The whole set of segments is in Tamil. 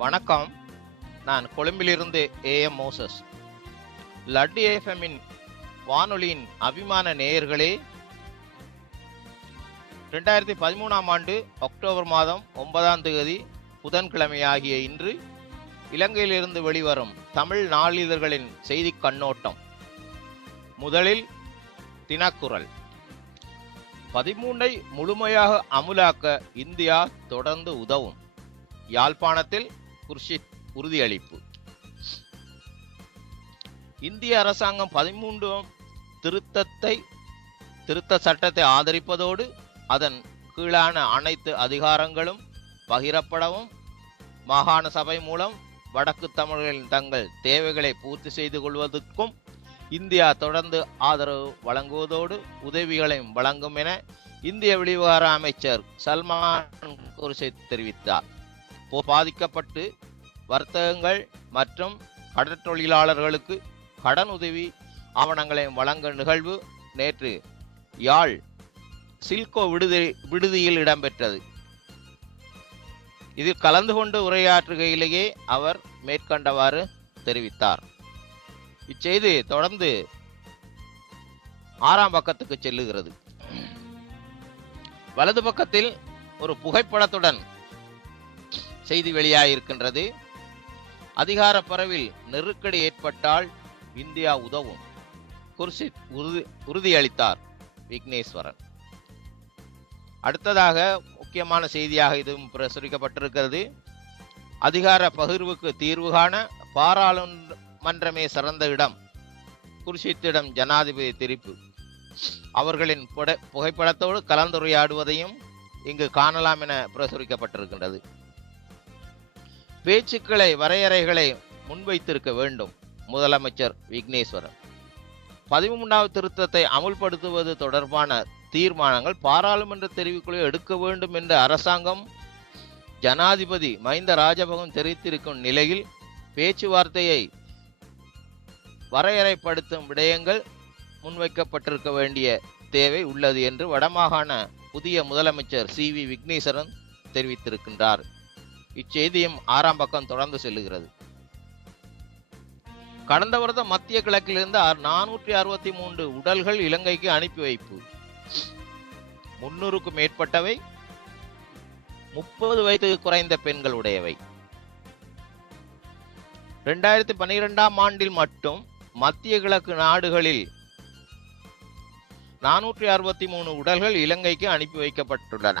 வணக்கம். நான் கொழும்பிலிருந்து ஏஎம் மோசஸ். லட்டு எஃப்எம்மின் வானொலியின் அபிமான நேயர்களே, 2013ஆம் ஆண்டு அக்டோபர் மாதம் 9ஆம் தேதி புதன்கிழமையாகிய இன்று இலங்கையிலிருந்து வெளிவரும் தமிழ் நாளிதழ்களின் செய்தி கண்ணோட்டம். முதலில் தினக்குரல். 13ஐ முழுமையாக அமுலாக்க இந்தியா தொடர்ந்து உதவும். யாழ்ப்பாணத்தில் குர்ஷித் உறுதியளிப்பு. இந்திய அரசாங்கம் 13ஆம் திருத்த சட்டத்தை ஆதரிப்பதோடு அதன் கீழான அனைத்து அதிகாரங்களும் பகிரப்படவும், மாகாண சபை மூலம் வடக்கு தமிழர்களின் தங்கள் தேவைகளை பூர்த்தி செய்து கொள்வதற்கும் இந்தியா தொடர்ந்து ஆதரவு வழங்குவதோடு உதவிகளையும் வழங்கும் என இந்திய வெளிவிவகார அமைச்சர் சல்மான் குர்ஷித் தெரிவித்தார். பாதிக்கப்பட்டு வர்த்தகங்கள் மற்றும் கடற்றொழிலாளர்களுக்கு கடன் உதவி ஆவணங்களை வழங்கும் நிகழ்வு நேற்று யாழ் சில்கோ விடுதியில் இடம்பெற்றது. இதில் கலந்து கொண்டு உரையாற்றுகையிலேயே அவர் மேற்கண்டவாறு தெரிவித்தார். இச்செய்தி தொடர்ந்து 6ஆம் பக்கத்துக்கு செல்லுகிறது. வலது பக்கத்தில் ஒரு புகைப்படத்துடன் செய்தி வெளியாகியிருக்கின்றது. அதிகார பரவில் நெருக்கடி ஏற்பட்டால் இந்தியா உதவும், குர்ஷித் உறுதியளித்தார் விக்னேஸ்வரன். அடுத்ததாக முக்கியமான செய்தியாக இதுவும் பிரசுரிக்கப்பட்டிருக்கிறது. அதிகார பகிர்வுக்கு தீர்வு காண பாராளுமன்றமே சிறந்த இடம், குர்ஷித்திடம் ஜனாதிபதி தெரிவிப்பு. அவர்களின் புகைப்படத்தோடு கலந்துரையாடுவதையும் இங்கு காணலாம் என பிரசுரிக்கப்பட்டிருக்கின்றது. பேச்சுக்களை வரையறைகளை முன்வைத்திருக்க வேண்டும் முதலமைச்சர் விக்னேஸ்வரன். 13ஆவது திருத்தத்தை அமுல்படுத்துவது தொடர்பான தீர்மானங்கள் பாராளுமன்ற தெரிவுக்குழு எடுக்க வேண்டும் என்ற அரசாங்கம் ஜனாதிபதி மஹிந்த ராஜபக்ச தெரிவித்திருக்கும் நிலையில் பேச்சுவார்த்தையை வரையறைப்படுத்தும் விடயங்கள் முன்வைக்கப்பட்டிருக்க வேண்டிய தேவை உள்ளது என்று வடமாகாண புதிய முதலமைச்சர் சி.வி. விக்னேஸ்வரன் தெரிவித்திருக்கின்றார். இச்செய்தியும் 6ஆம் பக்கம் தொடர்ந்து செல்லுகிறது. கடந்த வருடம் மத்திய கிழக்கிலிருந்து 463 உடல்கள் இலங்கைக்கு அனுப்பி வைப்பு. 300க்கும் மேற்பட்டவை 30 வயதுக்கு குறைந்த பெண்களுடையவை. 2012ஆம் ஆண்டில் மட்டும் மத்திய கிழக்கு நாடுகளில் 463 உடல்கள் இலங்கைக்கு அனுப்பி வைக்கப்பட்டுள்ளன.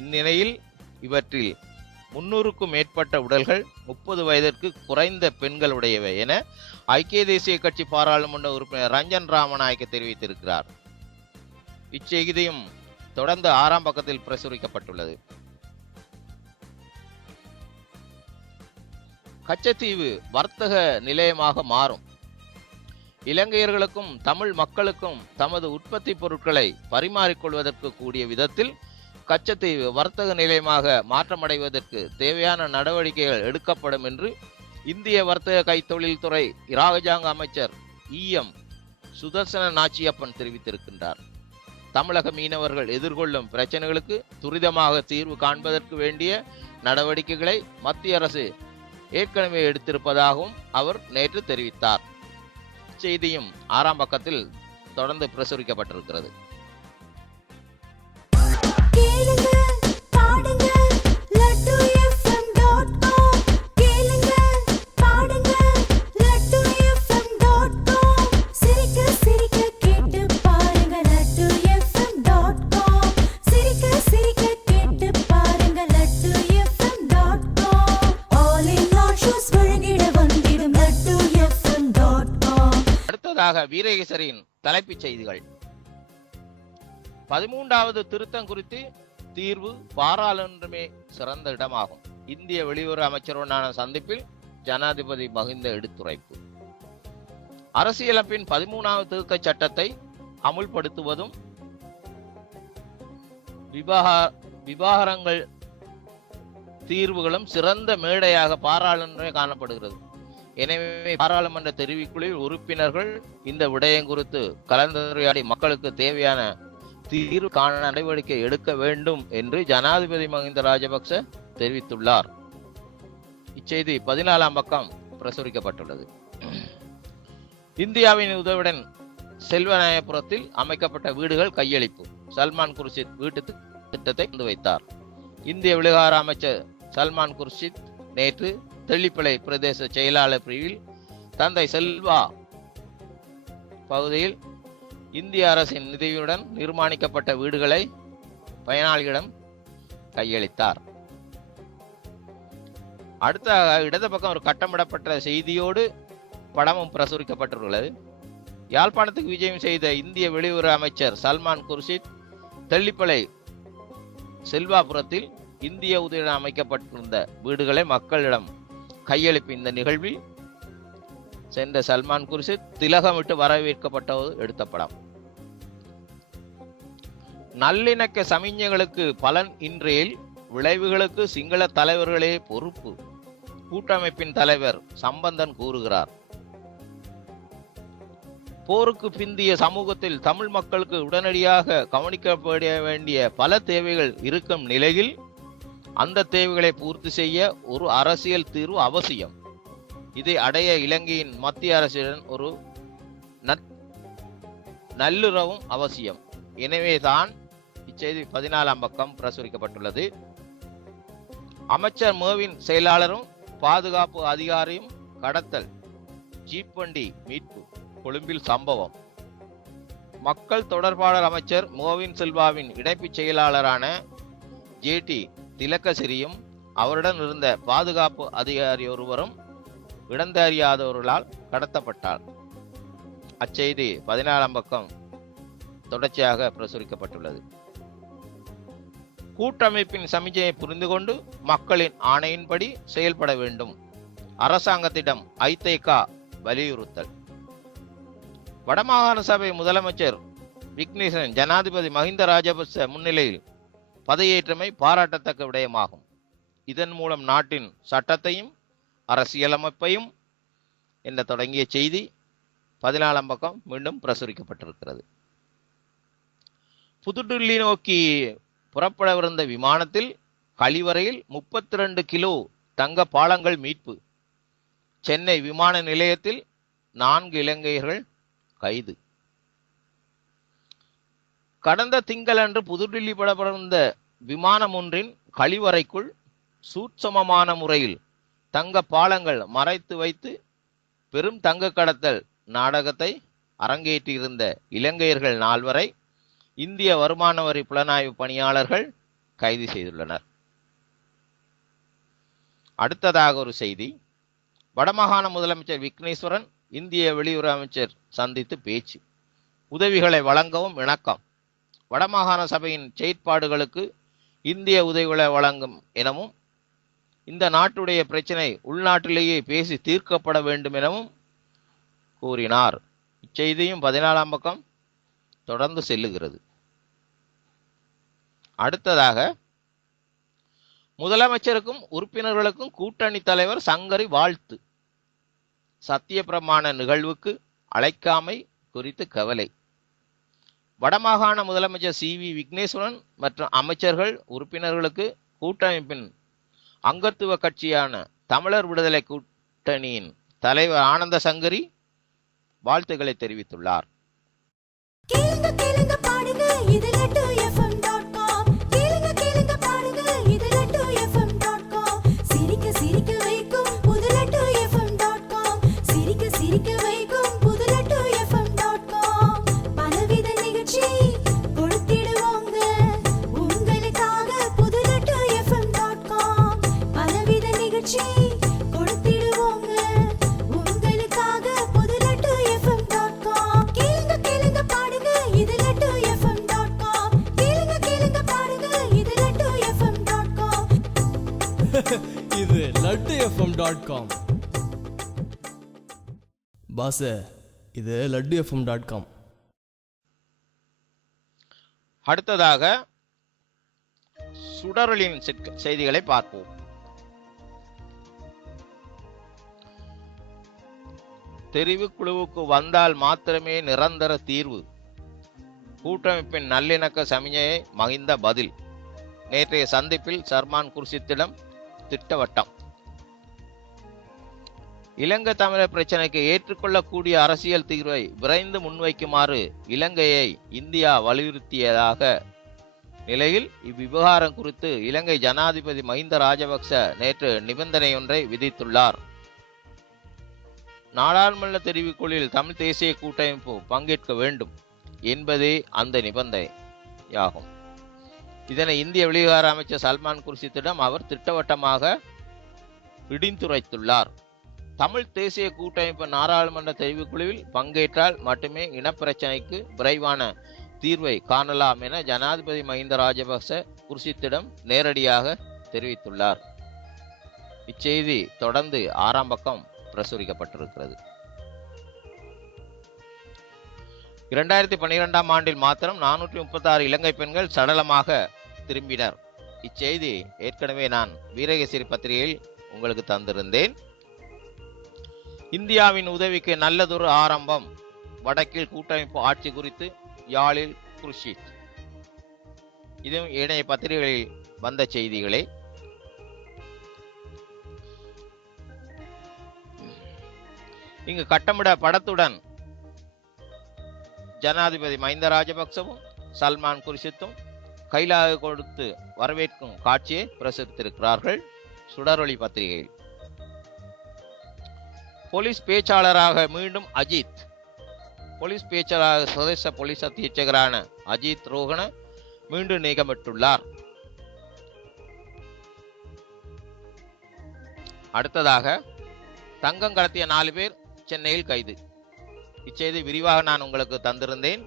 இந்நிலையில் இவற்றில் 300க்கும் மேற்பட்ட உடல்கள் 30 வயதிற்கு குறைந்த பெண்களுடையவை என ஐக்கிய தேசிய கட்சி பாராளுமன்ற உறுப்பினர் ரஞ்சன் ராமநாயக்க தெரிவித்திருக்கிறார். இச்செய்தியும் தொடர்ந்து 6ஆம் பக்கத்தில் பிரசுரிக்கப்பட்டுள்ளது. கச்சத்தீவு வர்த்தக நிலையமாக மாறும். இலங்கையர்களுக்கும் தமிழ் மக்களுக்கும் தமது உற்பத்தி பொருட்களை பரிமாறிக்கொள்வதற்கு கூடிய விதத்தில் கச்சத்தீவு வர்த்தக நிலையமாக மாற்றமடைவதற்கு தேவையான நடவடிக்கைகள் எடுக்கப்படும் என்று இந்திய வர்த்தக கைத்தொழில் துறை இராஜாங்க அமைச்சர் இ.எம். சுதர்சன நாச்சியப்பன் தெரிவித்திருக்கின்றார். தமிழக மீனவர்கள் எதிர்கொள்ளும் பிரச்சனைகளுக்கு துரிதமாக தீர்வு காண்பதற்கு வேண்டிய நடவடிக்கைகளை மத்திய அரசு ஏற்கனவே எடுத்திருப்பதாகவும் அவர் நேற்று தெரிவித்தார். செய்தியும் 6ஆம் பக்கத்தில் தொடர்ந்து பிரசுரிக்கப்பட்டிருக்கிறது. வீரகேசரியின் தலைப்புச் செய்திகள். 13வது திருத்தம் குறித்து தீர்வு பாராளுமன்றமே சிறந்த இடமாகும். இந்திய வெளியுறவு அமைச்சருடனான சந்திப்பில் ஜனாதிபதி மஹிந்த எடுத்துரைப்பு. அரசியலமைப்பின் 13வது திருத்த சட்டத்தை அமுல்படுத்துவதும் விவகாரங்கள் தீர்வுகளும் சிறந்த மேடையாக பாராளுமன்றமே காணப்படுகிறது. எனவே பாராளுமன்ற தெரிவுக்குழுவில் உறுப்பினர்கள் இந்த விடயம் குறித்து கலந்துரையாடி மக்களுக்கு தேவையான தீர்வு காண நடவடிக்கை எடுக்க வேண்டும் என்று ஜனாதிபதி மஹிந்த ராஜபக்ச தெரிவித்துள்ளார். இச்செய்தி 14ஆம் பக்கம் பிரசுரிக்கப்பட்டுள்ளது. இந்தியாவின் உதவியுடன் செல்வநாயகபுரத்தில் அமைக்கப்பட்ட வீடுகள் கையளிப்பு. சல்மான் குர்ஷித் வீட்டு திட்டத்தை வைத்தார். இந்திய வெளிகார அமைச்சர் சல்மான் குர்ஷித் நேற்று தெல்லிப்பளை பிரதேச செயலாளர் பிரிவில் தந்தை செல்வா பகுதியில் இந்திய அரசின் நிதியுடன் நிர்மாணிக்கப்பட்ட வீடுகளை பயனாளிகளிடம் கையளித்தார். அடுத்த இடது பக்கம் ஒரு கட்டமிடப்பட்ட செய்தியோடு படமும் பிரசுரிக்கப்பட்டுள்ளது. யாழ்ப்பாணத்துக்கு விஜயம் செய்த இந்திய வெளியுறவு அமைச்சர் சல்மான் குர்ஷித் தெல்லிப்பளை செல்வாபுரத்தில் இந்திய உதவியுடன் அமைக்கப்பட்டிருந்த வீடுகளை மக்களிடம் கையளிப்பு. இந்த நிகழ்வில் சென்ற சல்மான் குர்ஷித் திலகமிட்டு வரவேற்கப்பட்டது எடுத்த படம். நல்லிணக்க சமிஞ்சைகளுக்கு பலன் இன்றையில் விளைவுகளுக்கு சிங்கள தலைவர்களே பொறுப்பு. கூட்டமைப்பின் தலைவர் சம்பந்தன் கூறுகிறார். போருக்கு பிந்திய சமூகத்தில் தமிழ் மக்களுக்கு உடனடியாக கவனிக்கப்பட வேண்டிய பல தேவைகள் இருக்கும் நிலையில் அந்த தேவைகளை பூர்த்தி செய்ய ஒரு அரசியல் தீர்வு அவசியம். இதை அடைய இலங்கையின் மத்திய அரசுடன் ஒரு நல்லுறவும் அவசியம். எனவேதான் இச்செய்தி 14ஆம் பக்கம் பிரசுரிக்கப்பட்டுள்ளது. அமைச்சர் மேவின் செயலாளரும் பாதுகாப்பு அதிகாரியும் கடத்தல், ஜீப் வண்டி மீட்பு, கொழும்பில் சம்பவம். மக்கள் தொடர்பாளர் அமைச்சர் மோவின் சில்வாவின் இணைப்பு செயலாளரான ஜேடி திலக்கசிறியும் அவருடன் இருந்த பாதுகாப்பு அதிகாரி ஒருவரும் இடந்தறியாதவர்களால் கடத்தப்பட்டார். அச்செய்தி 14ஆம் பக்கம் தொடர்ச்சியாக பிரசுரிக்கப்பட்டுள்ளது. கூட்டமைப்பின் சமிஞ்சையை புரிந்து கொண்டு மக்களின் ஆணையின்படி செயல்பட வேண்டும். அரசாங்கத்திடம் ஐதேக வலியுறுத்தல். வடமாகாண சபை முதலமைச்சர் விக்னேஸ்வரன் ஜனாதிபதி மஹிந்த ராஜபக்ச முன்னிலையில் பதவியேற்றமை பாராட்டத்தக்க விடயமாகும். இதன் மூலம் நாட்டின் சட்டத்தையும் அரசியலமைப்பையும் என்ற தொடங்கிய செய்தி 14ஆம் பக்கம் மீண்டும் பிரசுரிக்கப்பட்டிருக்கிறது. புதுடில்லி நோக்கி புறப்படவிருந்த விமானத்தில் கழிவறையில் 32 கிலோ தங்க பாலங்கள் மீட்பு. சென்னை விமான நிலையத்தில் 4 இலங்கையர்கள் கைது. கடந்த திங்களன்று புதுடில்லி புறப்படவிருந்த விமானம் ஒன்றின் கழிவறைக்குள் சூட்சமமான முறையில் தங்க பாலங்கள் மறைத்து வைத்து பெரும் தங்க கடத்தல் நாடகத்தை அரங்கேற்றியிருந்த இலங்கையர்கள் 4 இந்திய வருமான வரி புலனாய்வு பணியாளர்கள் கைது செய்துள்ளனர். அடுத்ததாக ஒரு செய்தி. வடமாகாண முதலமைச்சர் விக்னேஸ்வரன் இந்திய வெளியுறவு அமைச்சர் சந்தித்து பேச்சு. உதவிகளை வழங்கவும் இணக்கம். வடமாகாண சபையின் செயற்பாடுகளுக்கு இந்திய உதவிகளை வழங்கும் எனவும் இந்த நாட்டுடைய பிரச்சினை உள்நாட்டிலேயே பேசி தீர்க்கப்பட வேண்டும் எனவும் கூறினார். இச்செய்தியும் 14ஆம் பக்கம் தொடர்ந்து செல்லுகிறது. அடுத்ததாக முதலமைச்சருக்கும் உறுப்பினர்களுக்கும் கூட்டணி தலைவர் சங்கரி வாழ்த்து. சத்திய பிரமாண நிகழ்வுக்கு அழைக்காமை குறித்து கவலை. வடமாகாண முதலமைச்சர் CV விக்னேஸ்வரன் மற்றும் அமைச்சர்கள் உறுப்பினர்களுக்கு கூட்டமைப்பின் அங்கத்துவ கட்சியான தமிழர் விடுதலை கூட்டணியின் தலைவர் ஆனந்த சங்கரி வாழ்த்துக்களை தெரிவித்துள்ளார். இது LadduFM.com. பாஸ், இது LadduFM.com. அடுத்ததாக சுடரொளியின் செய்திகளை பார்ப்போம். தெரிவுக்குழுவுக்கு வந்தால் மாத்திரமே நிரந்தர தீர்வு. கூட்டமைப்பின் நல்லிணக்க சமிஞையை மகிந்த பதில். நேற்றைய சந்திப்பில் சல்மான் குர்ஷித்திடம் திட்டவட்டம். இலங்கை தமிழர் பிரச்சினைக்கு ஏற்றுக்கொள்ளக்கூடிய அரசியல் தீர்வை விரைந்து முன்வைக்குமாறு இலங்கையை இந்தியா வலியுறுத்தியதாக நிலையில் இவ்விவகாரம் குறித்து இலங்கை ஜனாதிபதி மஹிந்த ராஜபக்ச நேற்று நிபந்தனையொன்றை விதித்துள்ளார். நாடாளுமன்ற தெரிவுக்குழுவில் தமிழ் தேசிய கூட்டமைப்பு பங்கேற்க வேண்டும் என்பதே அந்த நிபந்தனையாகும். இதனை இந்திய வெளிவிவகார அமைச்சர் சல்மான் குர்ஷித்திடம் அவர் திட்டவட்டமாக இடிந்துரைத்துள்ளார். தமிழ் தேசிய கூட்டமைப்பு நாடாளுமன்ற தெரிவுக்குழுவில் பங்கேற்றால் மட்டுமே இனப்பிரச்சினைக்கு விரைவான தீர்வை காணலாம் என ஜனாதிபதி மஹிந்த ராஜபக்ச குர்ஷித்திடம் நேரடியாக தெரிவித்துள்ளார். இச்செய்தி தொடர்ந்து 6ஆம் பக்கம் பிரசுரிக்கப்பட்டிருக்கிறது. 2012ஆம் ஆண்டில் மாத்திரம் 436 இலங்கை பெண்கள் சடலமாக திரும்பினர். இச்செய்தி ஏற்கனவே நான் வீரகேசரி பத்திரிகையில் உங்களுக்கு தந்திருந்தேன். இந்தியாவின் உதவிக்கு நல்லதொரு ஆரம்பம், வடக்கில் கூட்டமைப்பு ஆட்சி குறித்து யாழில் குர்ஷித். இதுவும் இணைய பத்திரிகைகளில் வந்த செய்திகளே. இங்கு கட்டமிட படத்துடன் ஜனாதிபதி மஹிந்த ராஜபக்சவும் சல்மான் குர்ஷித்தும் கைலாக கொடுத்து வரவேற்கும் காட்சியை பிரசுரித்திருக்கிறார்கள் சுடரொளி பத்திரிகையில். போலீஸ் பேச்சாளராக மீண்டும் அஜித். போலீஸ் பேச்சாளராக சுதேச போலீஸ் அத்தியட்சகரான அஜித் ரோகன மீண்டும் நீக்கப்பட்டுள்ளார். அடுத்ததாக தங்கம் கடத்திய 4 பேர் சென்னையில் கைது. இச்செய்தி விரிவாக நான் உங்களுக்கு தந்திருந்தேன்.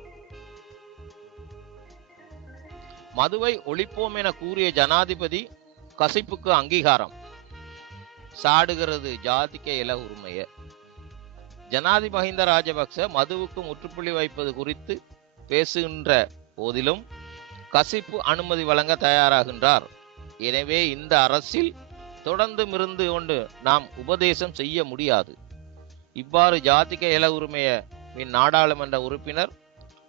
மதுவை ஒழிப்போம் என கூறிய ஜனாதிபதி கசிப்புக்கு அங்கீகாரம், சாடுகிறது ஜாதிக்க இல உரிமைய. ஜனாதிபதி மஹிந்த ராஜபக்ச மதுவுக்கு முற்றுப்புள்ளி வைப்பது குறித்து பேசுகின்ற போதிலும் கசிப்பு அனுமதி வழங்க தயாராகின்றார். எனவே இந்த அரசில் தொடர்ந்து இருந்து கொண்டு நாம் உபதேசம் செய்ய முடியாது. இவ்வாறு ஜாதிக இல உரிமையின் நாடாளுமன்ற உறுப்பினர்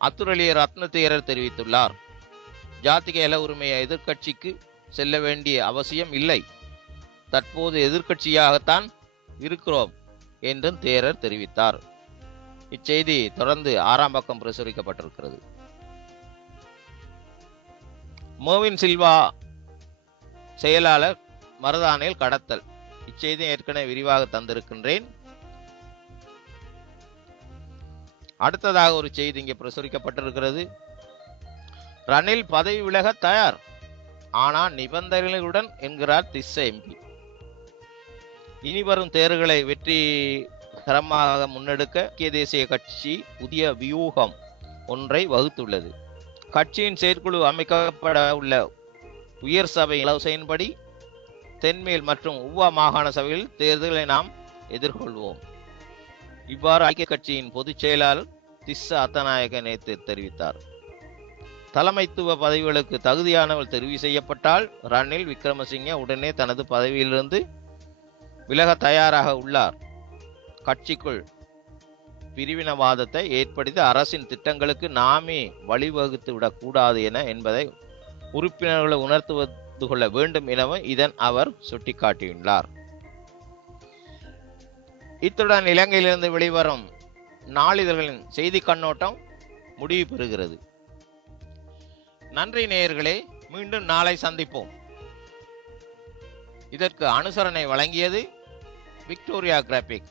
அத்துரலிய ரத்னதேரர் தெரிவித்துள்ளார். ஜாதிக இல உரிமைய எதிர்கட்சிக்கு செல்ல வேண்டிய அவசியம் இல்லை, தற்போது எதிர்கட்சியாகத்தான் இருக்கிறோம் என்றும் தேரர் தெரிவித்தார். இச்செய்தி தொடர்ந்து 6ஆம் பக்கம் பிரசுரிக்கப்பட்டிருக்கிறது. மோவின் சில்வா செயலாளர் மருதானில் கடத்தல். இச்செய்தி ஏற்கனவே விரிவாக தந்திருக்கின்றேன். அடுத்ததாக ஒரு செய்தி இங்கே பிரசுரிக்கப்பட்டிருக்கிறது. ரணில் பதவி விலக தயார், ஆனால் நிபந்தனைகளுடன் என்கிறார் திஸ்ஸ எம்பி. இனி வரும் தேர்தல்களை வெற்றிகரமாக முன்னெடுக்க ஐக்கிய தேசிய கட்சி புதிய வியூகம் ஒன்றை வகுத்துள்ளது. கட்சியின் செயற்குழு அமைக்கப்பட உள்ள உயர் சபை ஆலோசனையின்படி தென்மேல் மற்றும் உவா மாகாண சபையில் தேர்தல்களை நாம் எதிர்கொள்வோம். இவ்வாறு ஐக்கிய கட்சியின் பொதுச் செயலாளர் திஸ்ஸ அத்தநாயக நேற்று தெரிவித்தார். தலைமைத்துவ பதவிகளுக்கு தகுதியானவர் தெரிவு செய்யப்பட்டால் ரணில் விக்ரமசிங்கே உடனே தனது பதவியிலிருந்து விலக தயாராக உள்ளார். கட்சிக்குள் பிரிவினவாதத்தை ஏற்படுத்தி அரசின் திட்டங்களுக்கு நாமே வழிவகுத்து விடக்கூடாது என்பதை உறுப்பினர்களை உணர்த்துவது கொள்ள வேண்டும் எனவும் இதன் அவர் சுட்டிக்காட்டியுள்ளார். இத்துடன் இலங்கையிலிருந்து வெளிவரும் நாளிதழ்களின் செய்தி கண்ணோட்டம் முடிவு பெறுகிறது. நன்றி நேயர்களே, மீண்டும் நாளை சந்திப்போம். இதற்கு அனுசரணை வழங்கியது விக்டோரியா கிராபிக்.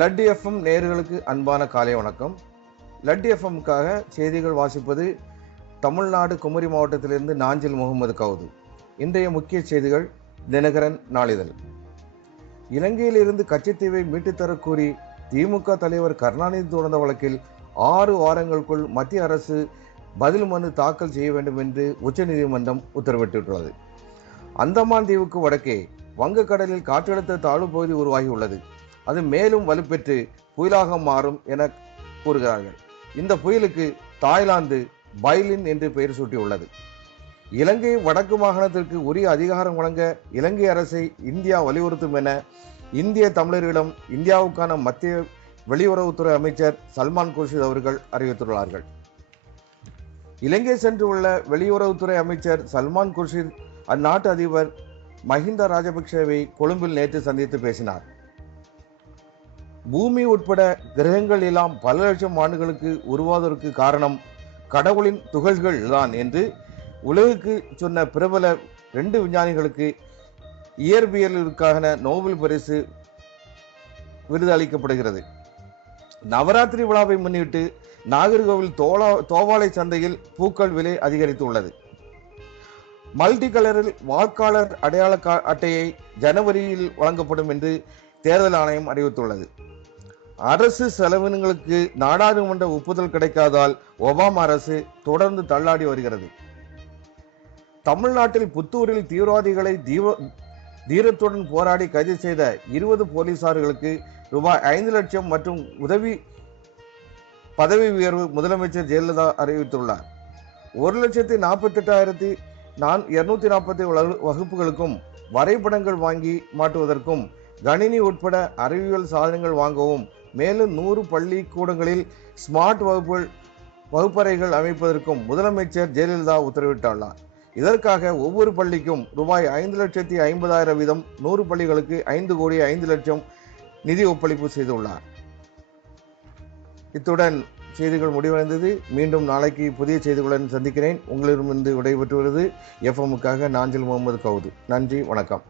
லட்டி எஃப்எம் நேயர்களுக்கு அன்பான காலை வணக்கம். லட்டி எஃப்எம்முக்காக செய்திகள் வாசிப்பது தமிழ்நாடு குமரி மாவட்டத்திலிருந்து நாஞ்சில் முகமது கவுது. இன்றைய முக்கிய செய்திகள். தினகரன் நாளிதழ். இலங்கையிலிருந்து கச்சத்தீவை மீட்டுத்தர கோரி திமுக தலைவர் கருணாநிதி தொடர்ந்த வழக்கில் 6 வாரங்களுக்குள் மத்திய அரசு பதில் மனு தாக்கல் செய்ய வேண்டும் என்று உச்சநீதிமன்றம் உத்தரவிட்டுள்ளது. அந்தமான் தீவுக்கு வடக்கே வங்கக்கடலில் காற்றழுத்த தாழ்வு பகுதி உருவாகியுள்ளது. அது மேலும் வலுப்பெற்று புயலாக மாறும் என கூறுகிறார்கள். இந்த புயலுக்கு தாய்லாந்து பைலின் என்று பெயர் சூட்டியுள்ளது. இலங்கை வடக்கு மாகாணத்திற்கு உரிய அதிகாரம் வழங்க இலங்கை அரசை இந்தியா வலியுறுத்தும் என இந்திய தமிழர்களிடம் இந்தியாவுக்கான மத்திய வெளியுறவுத்துறை அமைச்சர் சல்மான் குர்ஷித் அவர்கள் அறிவித்துள்ளார்கள். இலங்கை சென்றுள்ள வெளியுறவுத்துறை அமைச்சர் சல்மான் குர்ஷித் அந்நாட்டு அதிபர் மஹிந்த ராஜபக்சேவை கொழும்பில் நேற்று சந்தித்து பேசினார். பூமி உட்பட கிரகங்கள் எல்லாம் பல லட்சம் ஆண்டுகளுக்கு உருவாவதற்கு காரணம் கடவுளின் துகள்கள் தான் என்று உலகுக்கு சொன்ன பிரபல 2 விஞ்ஞானிகளுக்கு இயற்பியலுக்கான நோபல் பரிசு விருது அளிக்கப்படுகிறது. நவராத்திரி விழாவை முன்னிட்டு நாகர்கோவில் தோவாளை சந்தையில் பூக்கள் விலை அதிகரித்துள்ளது. மல்டி கலரில் வாக்காளர் அடையாள அட்டையை ஜனவரியில் வழங்கப்படும் என்று தேர்தல் ஆணையம் அறிவித்துள்ளது. அரசு செலவினங்களுக்கு நாடாளுமன்ற ஒப்புதல் கிடைக்காதால் ஒபாமா அரசு தொடர்ந்து தள்ளாடி வருகிறது. தமிழ்நாட்டில் புத்தூரில் தீவிரவாதிகளை தீரத்துடன் போராடி கைது செய்த 20 போலீசார்களுக்கு ரூபாய் 5 லட்சம் மற்றும் பதவி உயர்வு முதலமைச்சர் ஜெயலலிதா அறிவித்துள்ளார். 1,48,240 வகுப்புகளுக்கும் வரைபடங்கள் வாங்கி மாட்டுவதற்கும் கணினி உட்பட அறிவியல் சாதனங்கள் வாங்கவும் மேலும் 100 பள்ளிக்கூடங்களில் ஸ்மார்ட் வகுப்பறைகள் அமைப்பதற்கும் முதலமைச்சர் ஜெயலலிதா உத்தரவிட்டுள்ளார். இதற்காக ஒவ்வொரு பள்ளிக்கும் ரூபாய் 5,50,000 வீதம் 100 பள்ளிகளுக்கு 5,05,00,000 நிதி ஒப்பளிப்பு செய்துள்ளார். இத்துடன் செய்திகள் முடிவடைந்தது. மீண்டும் நாளைக்கு புதிய செய்திகளுடன் சந்திக்கிறேன். உங்களிடமிருந்து விடைபெற்றுவது FM-க்காக நாஞ்சில் முகமது கவுது. நன்றி, வணக்கம்.